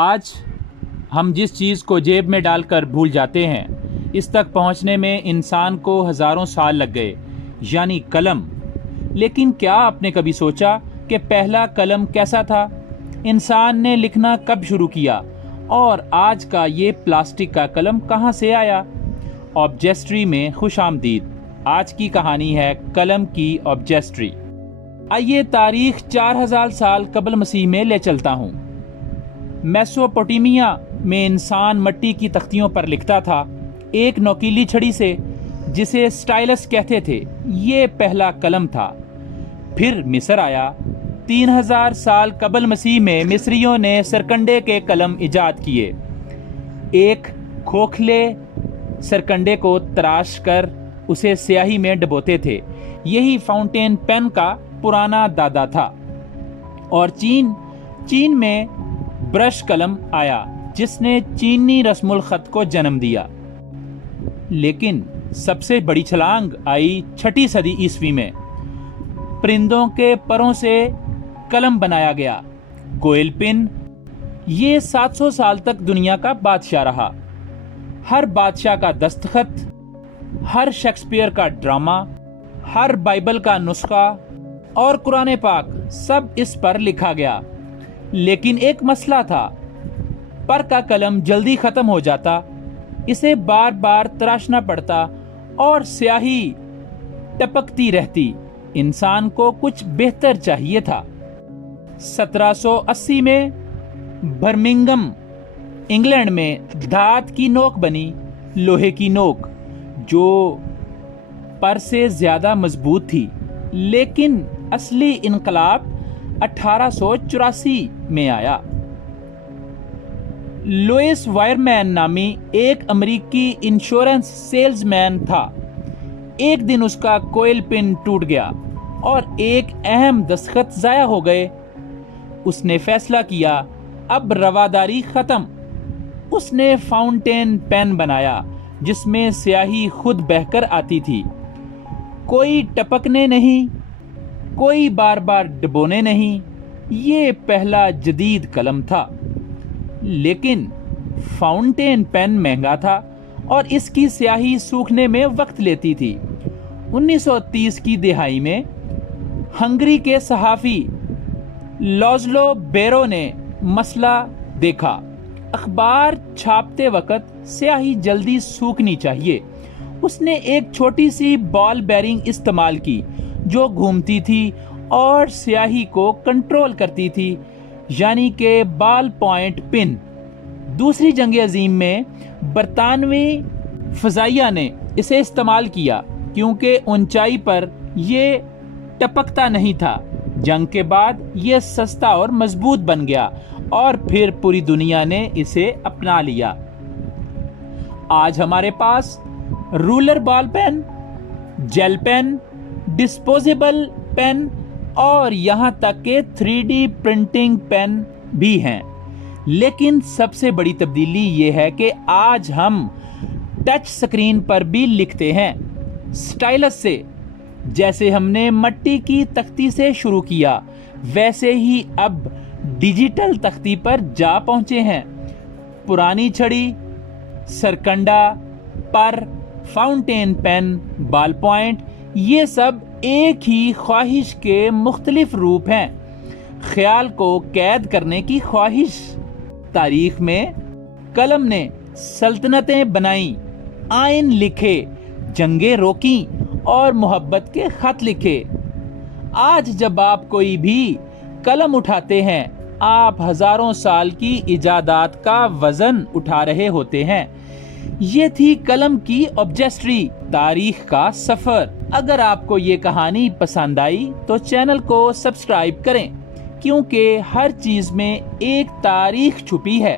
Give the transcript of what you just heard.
آج ہم جس چیز کو جیب میں ڈال کر بھول جاتے ہیں، اس تک پہنچنے میں انسان کو ہزاروں سال لگ گئے، یعنی قلم۔ لیکن کیا آپ نے کبھی سوچا کہ پہلا قلم کیسا تھا؟ انسان نے لکھنا کب شروع کیا؟ اور آج کا یہ پلاسٹک کا قلم کہاں سے آیا؟ آبجیسٹری میں خوش آمدید۔ آج کی کہانی ہے قلم کی آبجیسٹری۔ آئیے تاریخ 4000 سال قبل مسیح میں لے چلتا ہوں۔ میسوپوٹیمیا میں انسان مٹی کی تختیوں پر لکھتا تھا، ایک نوکیلی چھڑی سے، جسے سٹائلس کہتے تھے۔ یہ پہلا قلم تھا۔ پھر مصر آیا۔ 3000 سال قبل مسیح میں مصریوں نے سرکنڈے کے قلم ایجاد کیے۔ ایک کھوکھلے سرکنڈے کو تراش کر اسے سیاہی میں ڈبوتے تھے۔ یہی فاؤنٹین پین کا پرانا دادا تھا۔ اور چین میں برش قلم آیا، جس نے چینی رسم الخط کو جنم دیا۔ لیکن سب سے بڑی چھلانگ آئی 6 صدی عیسوی میں۔ پرندوں کے پروں سے قلم بنایا گیا، کوئل پن۔ یہ 700 سال تک دنیا کا بادشاہ رہا۔ ہر بادشاہ کا دستخط، ہر شیکسپیئر کا ڈرامہ، ہر بائبل کا نسخہ اور قرآن پاک، سب اس پر لکھا گیا۔ لیکن ایک مسئلہ تھا، پر کا قلم جلدی ختم ہو جاتا، اسے بار بار تراشنا پڑتا اور سیاہی ٹپکتی رہتی۔ انسان کو کچھ بہتر چاہیے تھا۔ 1780 میں برمنگھم، انگلینڈ میں دھات کی نوک بنی، لوہے کی نوک، جو پر سے زیادہ مضبوط تھی۔ لیکن اصلی انقلاب 1884 میں آیا۔ لوئس وائرمین نامی ایک امریکی انشورنس سیلز مین تھا۔ ایک دن اس کا کوئل پن ٹوٹ گیا اور ایک اہم دستخط ضائع ہو گئے۔ اس نے فیصلہ کیا، اب رواداری ختم۔ اس نے فاؤنٹین پین بنایا، جس میں سیاہی خود بہہ کر آتی تھی۔ کوئی ٹپکنے نہیں، کوئی بار بار ڈبونے نہیں۔ یہ پہلا جدید قلم تھا۔ لیکن فاؤنٹین پین مہنگا تھا اور اس کی سیاہی سوکھنے میں وقت لیتی تھی۔ 1930 کی دہائی میں ہنگری کے صحافی لازلو بیرو نے مسئلہ دیکھا۔ اخبار چھاپتے وقت سیاہی جلدی سوکھنی چاہیے۔ اس نے ایک چھوٹی سی بال بیرنگ استعمال کی، جو گھومتی تھی اور سیاہی کو کنٹرول کرتی تھی، یعنی کہ بال پوائنٹ پن۔ دوسری جنگ عظیم میں برطانوی فضائیہ نے اسے استعمال کیا، کیونکہ اونچائی پر یہ ٹپکتا نہیں تھا۔ جنگ کے بعد یہ سستا اور مضبوط بن گیا اور پھر پوری دنیا نے اسے اپنا لیا۔ آج ہمارے پاس roller ball pen, gel pen, disposable pen اور یہاں تک کہ 3D پرنٹنگ پین بھی ہیں۔ لیکن سب سے بڑی تبدیلی یہ ہے کہ آج ہم ٹچ سکرین پر بھی لکھتے ہیں، سٹائلس سے۔ جیسے ہم نے مٹی کی تختی سے شروع کیا، ویسے ہی اب ڈیجیٹل تختی پر جا پہنچے ہیں۔ پرانی چھڑی، سرکنڈا، پر، فاؤنٹین پین، بال پوائنٹ، یہ سب ایک ہی خواہش کے مختلف روپ ہیں۔ خیال کو قید کرنے کی خواہش۔ تاریخ میں قلم نے سلطنتیں بنائیں، آئین لکھے، جنگیں روکیں اور محبت کے خط لکھے۔ آج جب آپ کوئی بھی قلم اٹھاتے ہیں، آپ ہزاروں سال کی ایجادات کا وزن اٹھا رہے ہوتے ہیں۔ یہ تھی قلم کی آبجیسٹری، تاریخ کا سفر۔ اگر آپ کو یہ کہانی پسند آئی تو چینل کو سبسکرائب کریں، کیونکہ ہر چیز میں ایک تاریخ چھپی ہے۔